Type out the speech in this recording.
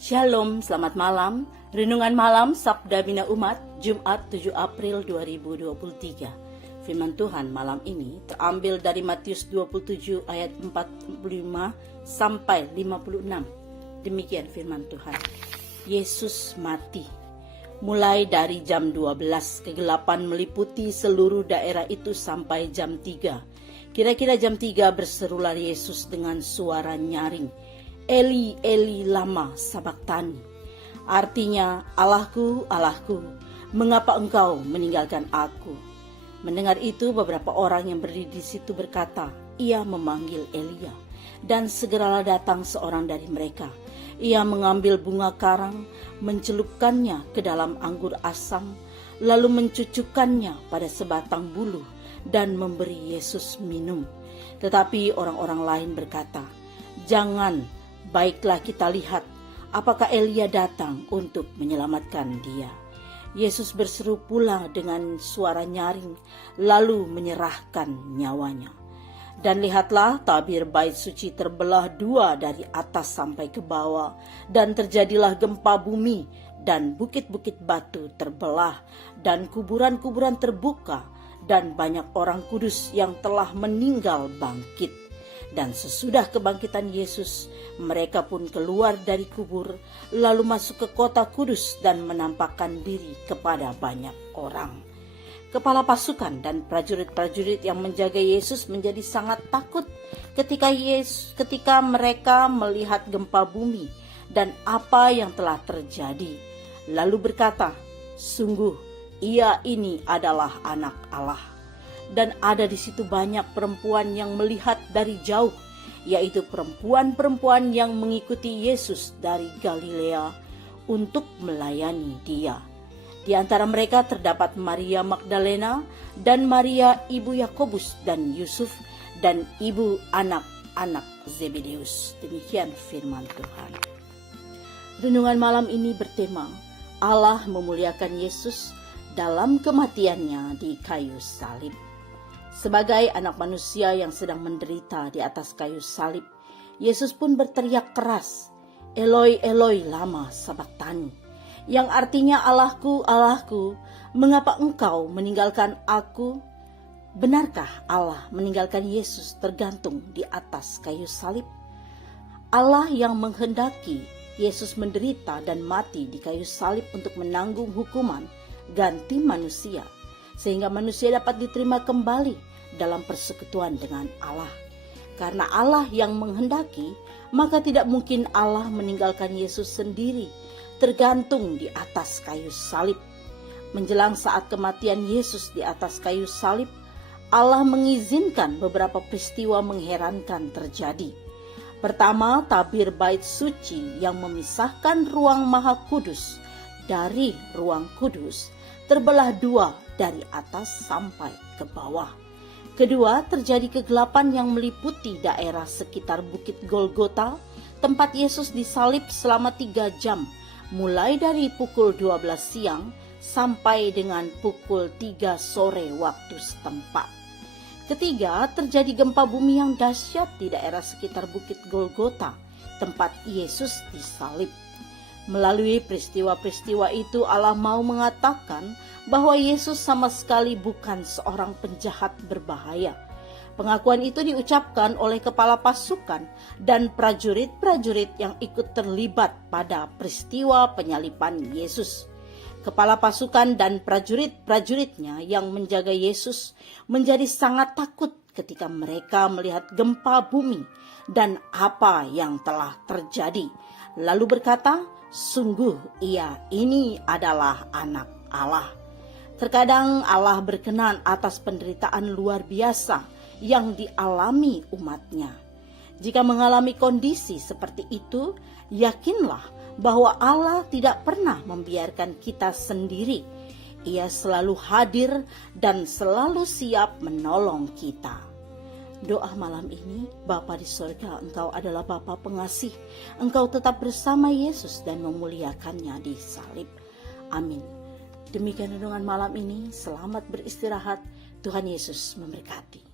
Shalom, selamat malam. Renungan malam Sabda Bina Umat, Jumat 7 April 2023. Firman Tuhan malam ini terambil dari Matius 27 ayat 45 sampai 56. Demikian firman Tuhan. Yesus mati. Mulai dari jam 12, kegelapan meliputi seluruh daerah itu sampai jam 3. Kira-kira jam 3 berserulah Yesus dengan suara nyaring, Eli, Eli, lama sabachthani. Artinya, Allahku, Allahku, mengapa engkau meninggalkan aku? Mendengar itu, beberapa orang yang berdiri di situ berkata, ia memanggil Elia. Dan segeralah datang seorang dari mereka. Ia mengambil bunga karang, mencelupkannya ke dalam anggur asam, lalu mencucukkannya pada sebatang bulu dan memberi Yesus minum. Tetapi orang-orang lain berkata, jangan, baiklah kita lihat apakah Elia datang untuk menyelamatkan dia. Yesus berseru pula dengan suara nyaring, lalu menyerahkan nyawanya. Dan lihatlah, tabir bait suci terbelah dua dari atas sampai ke bawah, dan terjadilah gempa bumi, dan bukit-bukit batu terbelah, dan kuburan-kuburan terbuka, dan banyak orang kudus yang telah meninggal bangkit. Dan sesudah kebangkitan Yesus, mereka pun keluar dari kubur, lalu masuk ke kota kudus dan menampakkan diri kepada banyak orang. Kepala pasukan dan prajurit-prajurit yang menjaga Yesus menjadi sangat takut ketika mereka melihat gempa bumi dan apa yang telah terjadi. Lalu berkata, sungguh ia ini adalah anak Allah. Dan ada di situ banyak perempuan yang melihat dari jauh, yaitu perempuan-perempuan yang mengikuti Yesus dari Galilea untuk melayani dia. Di antara mereka terdapat Maria Magdalena dan Maria ibu Yakobus dan Yusuf dan ibu anak-anak Zebedeus. Demikian firman Tuhan. Renungan malam ini bertema Allah memuliakan Yesus dalam kematiannya di kayu salib. Sebagai anak manusia yang sedang menderita di atas kayu salib, Yesus pun berteriak keras, Eloi, Eloi, lama sabachthani, yang artinya Allahku, Allahku, mengapa engkau meninggalkan aku? Benarkah Allah meninggalkan Yesus tergantung di atas kayu salib? Allah yang menghendaki Yesus menderita dan mati di kayu salib untuk menanggung hukuman ganti manusia, sehingga manusia dapat diterima kembali dalam persekutuan dengan Allah. Karena Allah yang menghendaki, maka tidak mungkin Allah meninggalkan Yesus sendiri, tergantung di atas kayu salib. Menjelang saat kematian Yesus di atas kayu salib, Allah mengizinkan beberapa peristiwa mengherankan terjadi. Pertama, tabir bait suci yang memisahkan ruang maha kudus dari ruang kudus terbelah dua dari atas sampai ke bawah. Kedua, terjadi kegelapan yang meliputi daerah sekitar Bukit Golgota, tempat Yesus disalib selama 3 jam, mulai dari pukul 12 siang sampai dengan pukul 3 sore waktu setempat. Ketiga, terjadi gempa bumi yang dahsyat di daerah sekitar Bukit Golgota, tempat Yesus disalib. Melalui peristiwa-peristiwa itu Allah mau mengatakan bahwa Yesus sama sekali bukan seorang penjahat berbahaya. Pengakuan itu diucapkan oleh kepala pasukan dan prajurit-prajurit yang ikut terlibat pada peristiwa penyaliban Yesus. Kepala pasukan dan prajurit-prajuritnya yang menjaga Yesus menjadi sangat takut ketika mereka melihat gempa bumi dan apa yang telah terjadi. Lalu berkata, sungguh ia ini adalah anak Allah. Terkadang Allah berkenan atas penderitaan luar biasa yang dialami umatnya. Jika mengalami kondisi seperti itu, yakinlah bahwa Allah tidak pernah membiarkan kita sendiri. Ia selalu hadir dan selalu siap menolong kita. Doa malam ini, Bapa di sorga, Engkau adalah Bapa pengasih. Engkau tetap bersama Yesus dan memuliakannya di salib. Amin. Demikian renungan malam ini, selamat beristirahat. Tuhan Yesus memberkati.